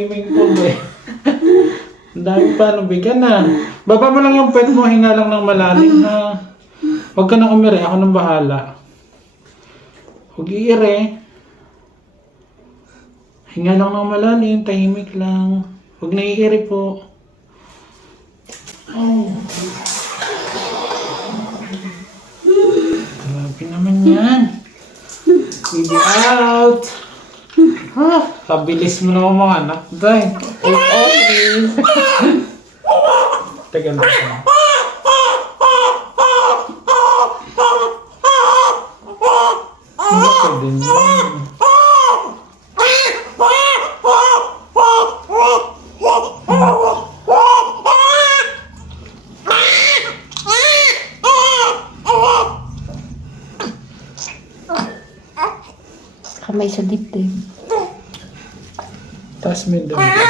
swimming pool eh. Ang dami pa, bigyan na. Baba mo lang yung pet mo, hinga lang ng malalim ha. Huwag ka nang umiri, ako nang bahala. Huwag iire. Hinga lang ng malalim, tahimik lang. Huwag na iire po. Oh. Grabe naman yan. Baby out. Ha? Kabilis mo naman mga anak. Day. Teka lang. Ano ka din yan? Kamay sa dibdib. Taas mo yung dami.